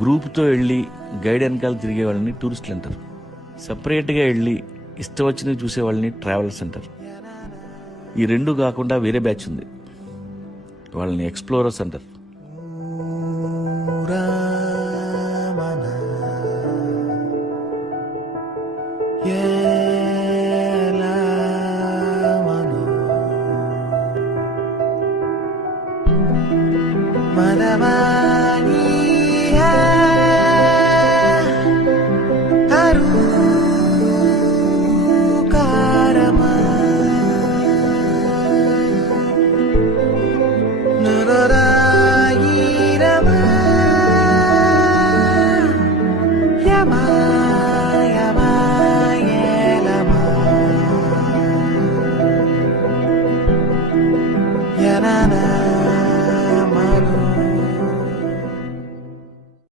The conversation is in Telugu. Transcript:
గ్రూప్తో వెళ్ళి గైడ్ వెనకాల తిరిగే వాళ్ళని టూరిస్టులు అంటారు. సపరేట్గా వెళ్ళి ఇష్టం వచ్చినవి చూసే వాళ్ళని ట్రావెలర్స్ అంటారు. ఈ రెండు కాకుండా వేరే బ్యాచ్ ఉంది, వాళ్ళని ఎక్స్ప్లోరర్స్ అంటారు.